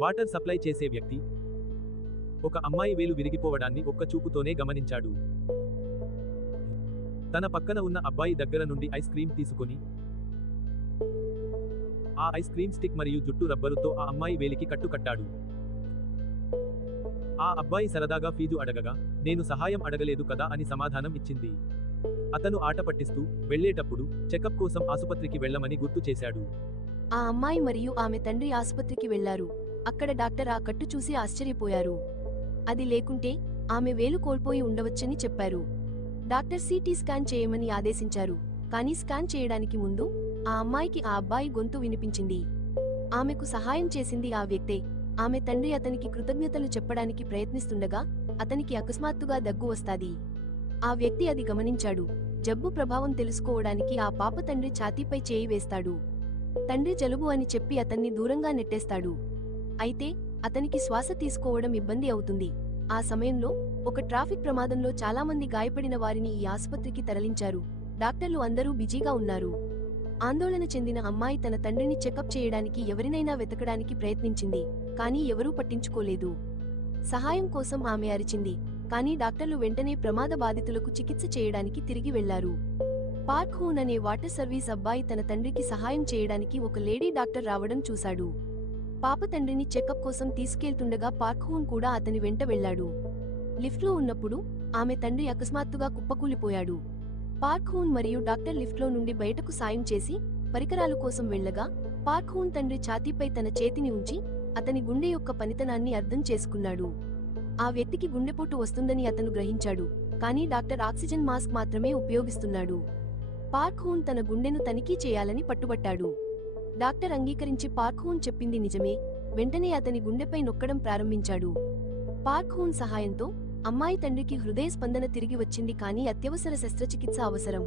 Water supply చేసే వ్యక్తి ఒక అమ్మాయి వేలు విరిగిపోవడాన్ని ఒక్క చూపుతోనే గమనించాడు. తన పక్కన ఉన్న అబ్బాయి దగ్గర నుండి ఐస్ క్రీం తీసుకొని ఆ ఐస్ క్రీం స్టిక్ మరియు జుట్టు రబ్బరుతో ఆ అమ్మాయి వేలికి కట్టాడు. ఆ అబ్బాయి సరదాగా ఫీజు అడగగా, నేను సహాయం అడగలేదు కదా అని సమాధానం ఇచ్చింది. అతను ఆట పట్టిస్తూ, వెళ్లేటప్పుడు చెకప్ కోసం ఆసుపత్రికి వెళ్లమని గుర్తు చేశాడు. ఆ అమ్మాయి మరియు ఆమె తండ్రి ఆసుపత్రికి వెళ్లారు. అక్కడ డాక్టర్ ఆ కట్టు చూసి ఆశ్చర్యపోయారు. అది లేకుంటే ఆమె వేలు కోల్పోయి ఉండవచ్చని చెప్పారు. డాక్టర్ సిటీ స్కాన్ చేయమని ఆదేశించారు. కానీ స్కాన్ చేయడానికి ముందు ఆ అమ్మాయికి ఆ అబ్బాయి గొంతు వినిపించింది. ఆమెకు సహాయం చేసింది ఆ వ్యక్తే. ఆమె తండ్రి అతనికి కృతజ్ఞతలు చెప్పడానికి ప్రయత్నిస్తుండగా అతనికి అకస్మాత్తుగా దగ్గు వస్తాది. ఆ వ్యక్తి అది గమనించాడు. జబ్బు ప్రభావం తెలుసుకోవడానికి ఆ పాప తండ్రి ఛాతీపై చేయి వేస్తాడు. తండ్రి జలుబు అని చెప్పి అతన్ని దూరంగా నెట్టేస్తాడు. అయితే అతనికి శ్వాస తీసుకోవడం ఇబ్బంది అవుతుంది. ఆ సమయంలో ఒక ట్రాఫిక్ ప్రమాదంలో చాలామంది గాయపడిన వారిని ఈ ఆసుపత్రికి తరలించారు. డాక్టర్లు అందరూ బిజీగా ఉన్నారు. ఆందోళన చెందిన అమ్మాయి తన తండ్రిని చెకప్ చేయడానికి ఎవరినైనా వెతకడానికి ప్రయత్నించింది, కానీ ఎవరూ పట్టించుకోలేదు. సహాయం కోసం ఆమె అరిచింది, కానీ డాక్టర్లు వెంటనే ప్రమాద బాధితులకు చికిత్స చేయడానికి తిరిగి వెళ్లారు. పార్క్ హూన్ అనే వాటర్ సర్వీస్ అబ్బాయి తన తండ్రికి సహాయం చేయడానికి ఒక లేడీ డాక్టర్ రావడం చూశాడు. పాప తండ్రిని చెకప్ కోసం తీసుకెళ్తుండగా పార్క్ హూన్ కూడా అతని వెంట వెళ్లాడు. లిఫ్ట్లో ఉన్నప్పుడు ఆమె తండ్రి అకస్మాత్తుగా కుప్పకూలిపోయాడు. పార్క్ హూన్ మరియు డాక్టర్ లిఫ్ట్లో నుండి బయటకు సాయం చేసి పరికరాలు కోసం వెళ్లగా పార్క్ హూన్ తండ్రి ఛాతీపై తన చేతిని ఉంచి అతని గుండె యొక్క పనితనాన్ని అర్థం చేసుకున్నాడు. ఆ వ్యక్తికి గుండెపోటు వస్తుందని అతను గ్రహించాడు, కానీ డాక్టర్ ఆక్సిజన్ మాస్క్ మాత్రమే ఉపయోగిస్తున్నాడు. పార్క్ హూన్ తన గుండెను తనిఖీ చేయాలని పట్టుబట్టాడు. డాక్టర్ అంగీకరించి పార్క్ హూన్ చెప్పింది నిజమే. వెంటనే అతని గుండెపై నొక్కడం ప్రారంభించాడు. పార్క్ హూన్ సహాయంతో అమ్మాయి తండ్రికి హృదయ స్పందన తిరిగి వచ్చింది, కానీ అత్యవసర శస్త్రచికిత్స అవసరం.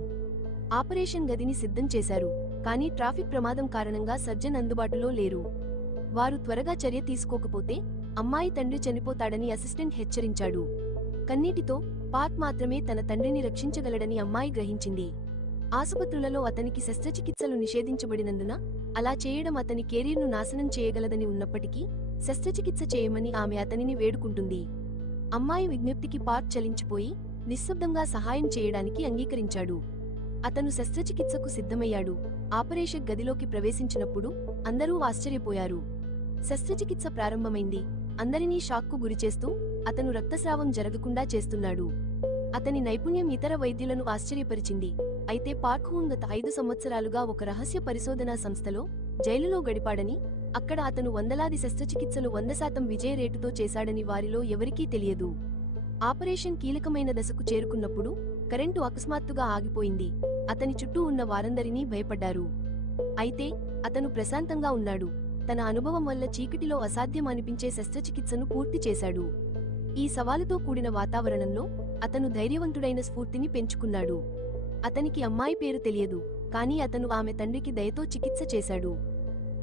ఆపరేషన్ గదిని సిద్ధం చేశారు, కానీ ట్రాఫిక్ ప్రమాదం కారణంగా సర్జన్ అందుబాటులో లేరు. వారు త్వరగా చర్య తీసుకోకపోతే అమ్మాయి తండ్రి చనిపోతాడని అసిస్టెంట్ హెచ్చరించాడు. కన్నీటితో పార్క్ మాత్రమే తన తండ్రిని రక్షించగలడని అమ్మాయి గ్రహించింది. ఆసుపత్రులలో అతనికి శస్త్రచికిత్సలు నిషేధించబడినందున అలా చేయడం అతని కెరీర్ను నాశనం చేయగలదని ఉన్నప్పటికీ శస్త్రచికిత్స చేయమని ఆమె అతనిని వేడుకుంటుంది. అమ్మాయి విజ్ఞప్తికి పార్క్ చలించిపోయి నిశ్శబ్దంగా సహాయం చేయడానికి అంగీకరించాడు. అతను శస్త్రచికిత్సకు సిద్ధమయ్యాడు. ఆపరేషన్ గదిలోకి ప్రవేశించినప్పుడు అందరూ ఆశ్చర్యపోయారు. శస్త్రచికిత్స ప్రారంభమైంది. అందరినీ షాక్కు గురిచేస్తూ అతను రక్తస్రావం జరగకుండా చేస్తున్నాడు. అతని నైపుణ్యం ఇతర వైద్యులను ఆశ్చర్యపరిచింది. అయితే పార్క్ హూన్ గత 5 సంవత్సరాలుగా ఒక రహస్య పరిశోధనా సంస్థలో జైలులో గడిపాడని, అక్కడ అతను వందలాది శస్త్రచికిత్సలు 100% విజయ రేటుతో చేశాడని వారిలో ఎవరికీ తెలియదు. ఆపరేషన్ కీలకమైన దశకు చేరుకున్నప్పుడు కరెంటు అకస్మాత్తుగా ఆగిపోయింది. అతని చుట్టూ ఉన్న వారందరినీ భయపడ్డారు. అయితే అతను ప్రశాంతంగా ఉన్నాడు. తన అనుభవం వల్ల చీకటిలో అసాధ్యం అనిపించే శస్త్రచికిత్సను పూర్తి చేశాడు. ఈ సవాలుతో కూడిన వాతావరణంలో అతను ధైర్యవంతుడైన స్ఫూర్తిని పెంచుకున్నాడు. అతనికి అమ్మాయి పేరు తెలియదు, కానీ అతను ఆమె తండ్రికి దయతో చికిత్స చేశాడు.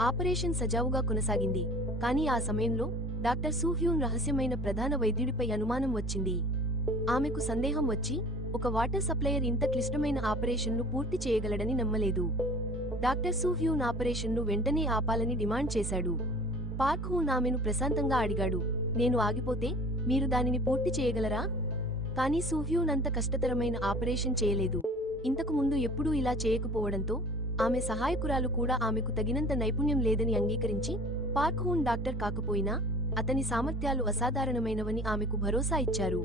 ఆపరేషన్ సజావుగా కొనసాగింది, కానీ ఆ సమయంలో డాక్టర్ సూ హ్యూన్ రహస్యమైన ప్రధాన వైద్యుడిపై అనుమానం వచ్చింది. ఆమెకు సందేహం వచ్చి ఒక వాటర్ సప్లయర్ ఇంత క్లిష్టమైన ఆపరేషన్ను పూర్తి చేయగలడని నమ్మలేదు. డాక్టర్ సూ హ్యూన్ ఆపరేషన్ను వెంటనే ఆపాలని డిమాండ్ చేశాడు. పార్క్ హూన్ ఆమెను ప్రశాంతంగా అడిగాడు, నేను ఆగిపోతే మీరు దానిని పూర్తి చేయగలరా? కానీ సూ హ్యూన్ అంత కష్టతరమైన ఆపరేషన్ చేయలేదు. ఇంతకు ముందు ఎప్పుడూ ఇలా చేయకపోవడంతో ఆమె సహాయకురాలు కూడా ఆమెకు తగినంత నైపుణ్యం లేదని అంగీకరించి, పార్క్ హూన్ డాక్టర్ కాకపోయినా అతని సామర్థ్యాలు అసాధారణమైనవని ఆమెకు భరోసా ఇచ్చారు.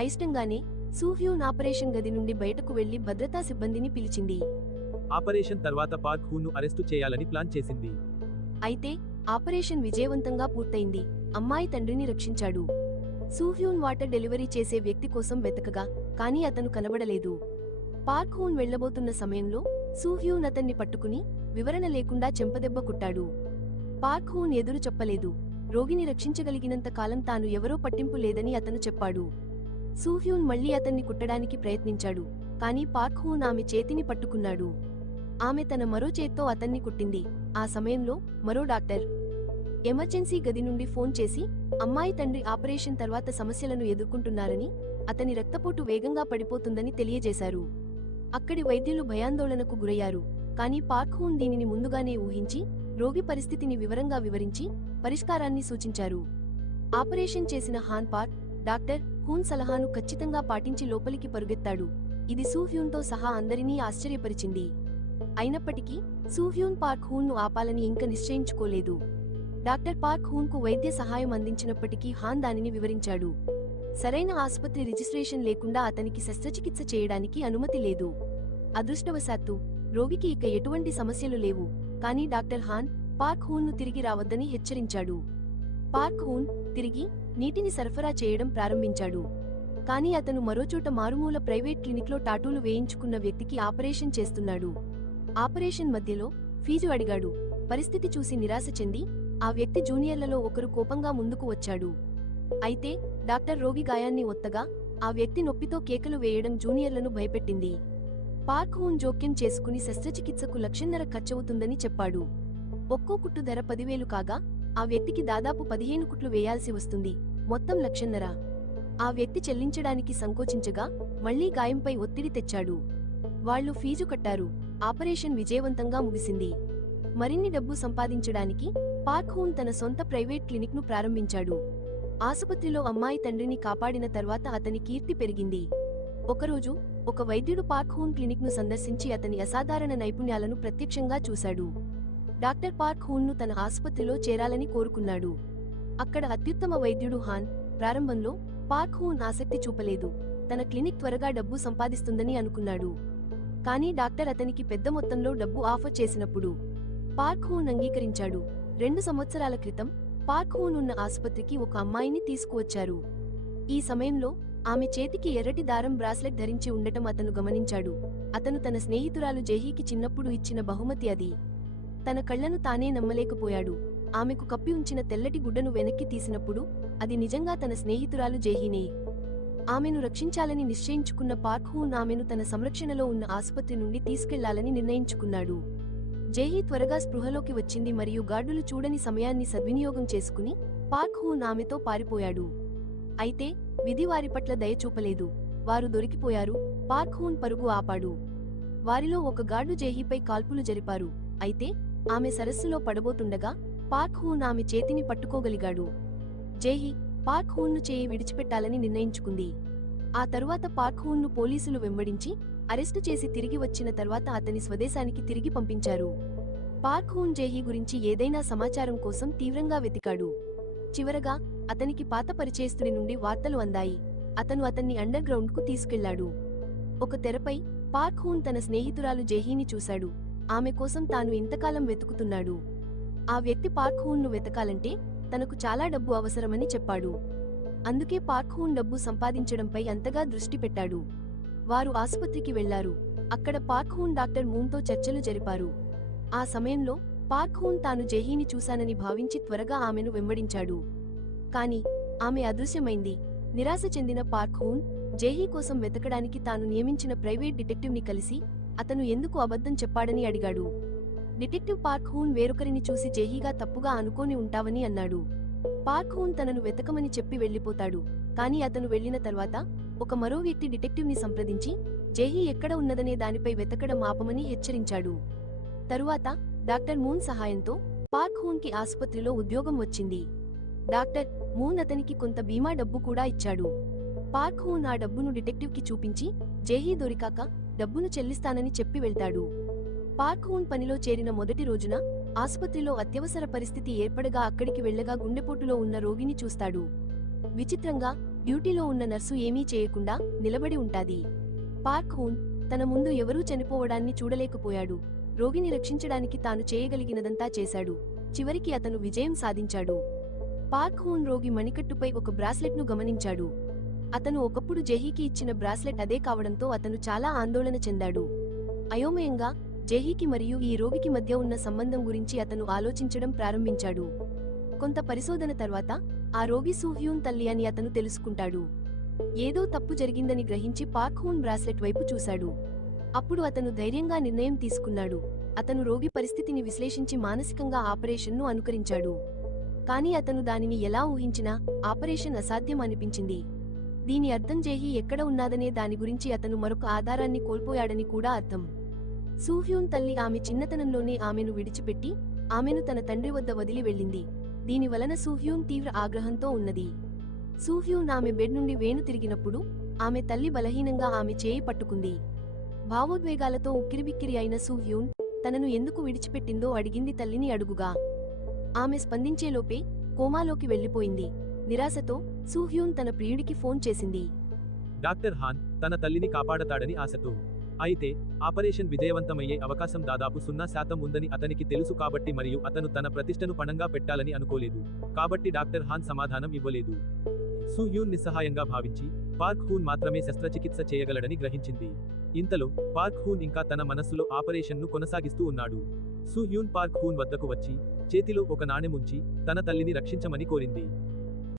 అయిష్టంగానే సూ హ్యూన్ ఆపరేషన్ గది నుండి బయటకు వెళ్లి భద్రతా సిబ్బందిని పిలిచింది. ఆపరేషన్ తర్వాత పార్క్ హూన్ ను అరెస్టు చేయాలని ప్లాన్ చేసింది. అయితే ఆపరేషన్ విజయవంతంగా పూర్తయింది. అమ్మాయి తండ్రిని రక్షించాడు. సూ హ్యూన్ వాటర్ డెలివరీ చేసే వ్యక్తి కోసం వెతకగా, కానీ అతను కనబడలేదు. పార్క్ హూన్ వెళ్లబోతున్న సమయంలో సూ హ్యూన్ అతన్ని పట్టుకుని వివరణ లేకుండా చెంపదెబ్బ కుట్టాడు. పార్క్ హూన్ ఎదురు చెప్పలేదు. రోగిని రక్షించగలిగినంత కాలం తాను ఎవరో పట్టింపు లేదని అతను చెప్పాడు. సూ హ్యూన్ మళ్లీ అతన్ని కుట్టడానికి ప్రయత్నించాడు, కానీ పార్క్ హూన్ ఆమె చేతిని పట్టుకున్నాడు. ఆమె తన మరో చేత్తో అతన్ని కుట్టింది. ఆ సమయంలో మరో డాక్టర్ ఎమర్జెన్సీ గది నుండి ఫోన్ చేసి అమ్మాయి తండ్రి ఆపరేషన్ తర్వాత సమస్యలను ఎదుర్కొంటున్నారని, అతని రక్తపోటు వేగంగా పడిపోతుందని తెలియజేశారు. అక్కడి వైద్యులు భయాందోళనకు గురయ్యారు, కానీ పార్క్ హూన్ దీనిని ముందుగానే ఊహించి రోగి పరిస్థితిని వివరంగా వివరించి పరిష్కారాన్ని సూచించారు. ఆపరేషన్ చేసిన హాన్ పార్క్ డాక్టర్ హూన్ సలహాను ఖచ్చితంగా పాటించి లోపలికి పరుగెత్తాడు. ఇది సూహ్యూన్తో సహా అందరినీ ఆశ్చర్యపరిచింది. అయినప్పటికీ సూహ్యూన్ పార్క్ హూన్ను ఆపాలని ఇంక నిశ్చయించుకోలేదు. డాక్టర్ పార్క్ హూన్కు వైద్య సహాయం అందించినప్పటికీ హాన్ దానిని వివరించాడు. సరైన ఆసుపత్రి రిజిస్ట్రేషన్ లేకుండా అతనికి శస్త్రచికిత్స చేయడానికి అనుమతి లేదు. అదృష్టవశాత్తు రోగికి ఇక ఎటువంటి సమస్యలు లేవు. కానీ డాక్టర్ హాన్ పార్క్ హూన్ను తిరిగి రావద్దని హెచ్చరించాడు. పార్క్ హూన్ తిరిగి నీటిని సరఫరా చేయడం ప్రారంభించాడు. కానీ అతను మరోచోట మారుమూల ప్రైవేట్ క్లినిక్లో టాటూలు వేయించుకున్న వ్యక్తికి ఆపరేషన్ చేస్తున్నాడు. ఆపరేషన్ మధ్యలో ఫీజు అడిగాడు. పరిస్థితి చూసి నిరాశ చెంది ఆ వ్యక్తి జూనియర్లలో ఒకరు కోపంగా ముందుకు వచ్చాడు. అయితే డాక్టర్ రోగి గాయాన్ని ఒత్తగా ఆ వ్యక్తి నొప్పితో కేకలు వేయడం జూనియర్లను భయపెట్టింది. పార్క్ హూన్ జోక్యం చేసుకుని శస్త్రచికిత్సకు 1,50,000 ఖర్చవుతుందని చెప్పాడు. ఒక్కో కుట్టు ధర 10,000 కాగా ఆ వ్యక్తికి దాదాపు 15 కుట్లు వేయాల్సి వస్తుంది. మొత్తం 1,50,000. ఆ వ్యక్తి చెల్లించడానికి సంకోచించగా మళ్లీ గాయంపై ఒత్తిడి తెచ్చాడు. వాళ్లు ఫీజు కట్టారు. ఆపరేషన్ విజయవంతంగా ముగిసింది. మరిన్ని డబ్బు సంపాదించడానికి పార్క్ హూన్ తన సొంత ప్రైవేట్ క్లినిక్ను ప్రారంభించాడు. ఆసుపత్రిలో అమ్మాయి తండ్రిని కాపాడిన తర్వాత అతని కీర్తి పెరిగింది. ఒకరోజు ఒక వైద్యుడు పార్క్ హూన్ క్లినిక్ను సందర్శించి అతని అసాధారణ నైపుణ్యాలను ప్రత్యక్షంగా చూశాడు. డాక్టర్ పార్క్ హూన్ను తన ఆసుపత్రిలో చేరాలని కోరుకున్నాడు. అక్కడ అత్యుత్తమ వైద్యుడు హాన్. ప్రారంభంలో పార్క్ హూన్ ఆసక్తి చూపలేదు. తన క్లినిక్ త్వరగా డబ్బు సంపాదిస్తుందని అనుకున్నాడు. కానీ డాక్టర్ అతనికి పెద్ద మొత్తంలో డబ్బు ఆఫర్ చేసినప్పుడు పార్క్ హూన్ అంగీకరించాడు. 2 సంవత్సరాల క్రితం పార్క్ హూన్ ఉన్న ఆసుపత్రికి ఒక అమ్మాయిని తీసుకువచ్చారు. ఈ సమయంలో ఆమె చేతికి ఎర్రటి దారం బ్రాస్లెట్ ధరించి ఉండటం అతను గమనించాడు. అతను తన స్నేహితురాలు జేహీకి చిన్నప్పుడు ఇచ్చిన బహుమతి అది. తన కళ్లను తానే నమ్మలేకపోయాడు. ఆమెకు కప్పి ఉంచిన తెల్లటి గుడ్డను వెనక్కి తీసినప్పుడు అది నిజంగా తన స్నేహితురాలు జేహీనే. ఆమెను రక్షించాలని నిశ్చయించుకున్న పార్క్ హూన్ ఆమెను తన సంరక్షణలో ఉన్న ఆసుపత్రి నుండి తీసుకెళ్లాలని నిర్ణయించుకున్నాడు. జేహీ త్వరగా స్పృహలోకి వచ్చింది మరియు గార్డులు చూడని సమయాన్ని సద్వినియోగం చేసుకుని పార్క్ హూన్ ఆమెతో పారిపోయాడు. అయితే విధి వారి పట్ల దయ చూపలేదు. వారు దొరికిపోయారు. పార్క్ హూన్ పరుగు ఆపాడు. వారిలో ఒక గార్డు జేహీపై కాల్పులు జరిపారు. అయితే ఆమె సరస్సులో పడబోతుండగా పార్క్ హూన్ ఆమె చేతిని పట్టుకోగలిగాడు. జేహీ పార్క్ హూన్ను చేయి విడిచిపెట్టాలని నిర్ణయించుకుంది. ఆ తరువాత పార్క్ హూన్ను పోలీసులు వెంబడించి అరెస్టు చేసి తిరిగి వచ్చిన తర్వాత అతని స్వదేశానికి తిరిగి పంపించారు. పార్క్ హూన్ జేహీ గురించి ఏదైనా సమాచారం కోసం తీవ్రంగా వెతికాడు. చివరగా అతనికి పాత పరిచయస్తుడి నుండి వార్తలు అందాయి. అతను అతన్ని అండర్ గ్రౌండ్కు తీసుకెళ్లాడు. ఒక తెరపై పార్క్ హూన్ తన స్నేహితురాలు జేహీని చూశాడు. ఆమె కోసం తాను ఇంతకాలం వెతుకుతున్నాడు. ఆ వ్యక్తి పార్క్ హూన్ను వెతకాలంటే తనకు చాలా డబ్బు అవసరమని చెప్పాడు. అందుకే పార్క్ హూన్ డబ్బు సంపాదించడంపై అంతగా దృష్టి పెట్టాడు. వారు ఆసుపత్రికి వెళ్లారు. అక్కడ పార్క్ హూన్ డాక్టర్ మూన్తో చర్చలు జరిపారు. ఆ సమయంలో పార్క్ హూన్ తాను జేహీని చూశానని భావించి త్వరగా ఆమెను వెంబడించాడు. కాని ఆమె అదృశ్యమైంది. నిరాశ చెందిన పార్క్ హూన్ జేహీ కోసం వెతకడానికి తాను నియమించిన ప్రైవేట్ డిటెక్టివ్ని కలిసి అతను ఎందుకు అబద్ధం చెప్పాడని అడిగాడు. డిటెక్టివ్ పార్క్ హూన్ వేరొకరిని చూసి జేహీగా తప్పుగా అనుకోని ఉంటావని అన్నాడు. పార్క్ హూన్ తనను వెతకమని చెప్పి వెళ్లిపోతాడు. కాని అతను వెళ్లిన తర్వాత ఒక మరో వ్యక్తి డిటెక్టివ్ని సంప్రదించి జేహీ ఎక్కడ ఉన్నదనే దానిపై వెతకడం ఆపమని హెచ్చరించాడు. తరువాత డాక్టర్ మూన్ సహాయంతో పార్క్ హూన్కి ఆసుపత్రిలో ఉద్యోగం వచ్చింది. డాక్టర్ మూన్ అతనికి కొంత బీమా డబ్బు కూడా ఇచ్చాడు. పార్క్ హూన్ ఆ డబ్బును డిటెక్టివ్కి చూపించి జేహీ దొరికాక డబ్బును చెల్లిస్తానని చెప్పి వెళ్తాడు. పార్క్ హూన్ పనిలో చేరిన మొదటి రోజున ఆసుపత్రిలో అత్యవసర పరిస్థితి ఏర్పడగా అక్కడికి వెళ్లగా గుండెపోటులో ఉన్న రోగిని చూస్తాడు. విచిత్రంగా డ్యూటీలో ఉన్న నర్సు ఏమీ చేయకుండా నిలబడి ఉంటాది. పార్క్ హూన్ తన ముందు ఎవరూ చనిపోవడాన్ని చూడలేకపోయాడు. రోగిని రక్షించడానికి తాను చేయగలిగినదంతా చేశాడు. చివరికి అతను విజయం సాధించాడు. పార్క్ హూన్ రోగి మణికట్టుపై ఒక బ్రాస్లెట్ను గమనించాడు. అతను ఒకప్పుడు జేహీకి ఇచ్చిన బ్రాస్లెట్ అదే కావడంతో అతను చాలా ఆందోళన చెందాడు. అయోమయంగా జేహీకి మరియు ఈ రోగికి మధ్య ఉన్న సంబంధం గురించి అతను ఆలోచించడం ప్రారంభించాడు. కొంత పరిశోధన తర్వాత ఆ రోగి సూహ్యూన్ తల్లి అని అతను తెలుసుకుంటాడు. ఏదో తప్పు జరిగిందని గ్రహించి పార్క్ హూన్ బ్రాస్లెట్ వైపు చూశాడు. అప్పుడు అతను ధైర్యంగా నిర్ణయం తీసుకున్నాడు. అతను రోగి పరిస్థితిని విశ్లేషించి మానసికంగా ఆపరేషన్ను అనుకరించాడు. కానీ అతను దానిని ఎలా ఊహించినా ఆపరేషన్ అసాధ్యం అనిపించింది. దీని అర్థం జేహీ ఎక్కడ ఉన్నాదనే దాని గురించి అతను మరొక ఆధారాన్ని కోల్పోయాడని కూడా అర్థం. సూహ్యూన్ తల్లి ఆమె చిన్నతనంలోనే ఆమెను విడిచిపెట్టి ఆమెను తన తండ్రి వద్ద వదిలి వెళ్ళింది. దీని వలన సూహ్యూన్ తీవ్ర ఆగ్రహంతో ఉన్నది. సూహ్యూన్ ఆమె బెడ్ నుండి వేణు తిరిగినప్పుడు ఆమె తల్లి బలహీనంగా ఆమె చేయి పట్టుకుంది. భావోద్వేగాలతో ఉక్కిరిబిక్కిరి అయిన సూహ్యూన్ తనను ఎందుకు విడిచిపెట్టిందో అడిగింది తల్లిని అడుగుగా. ఆమె స్పందించేలోపే కోమాలోకి వెళ్లిపోయింది. నిరాశతో సూహ్యూన్ తన ప్రియుడికి ఫోన్ చేసింది. డాక్టర్ హాన్ తన తల్లిని కాపాడతాడని ఆశతో. అయితే ఆపరేషన్ విజయవంతమయ్యే అవకాశం దాదాపు 0% ఉందని అతనికి తెలుసు కాబట్టి మరియు అతను తన ప్రతిష్టను పణంగా పెట్టాలని అనుకోలేదు. కాబట్టి డాక్టర్ హాన్ సమాధానం ఇవ్వలేదు. సూహ్యూన్ నిస్సహాయంగా భావించి పార్క్ హూన్ మాత్రమే శస్త్రచికిత్స చేయగలడని గ్రహించింది. ఇంతలో పార్క్ హూన్ ఇంకా తన మనస్సులో ఆపరేషన్ను కొనసాగిస్తూ ఉన్నాడు. సూహ్యూన్ పార్క్ హూన్ వద్దకు వచ్చి చేతిలో ఒక నాణెముంచి తన తల్లిని రక్షించమని కోరింది.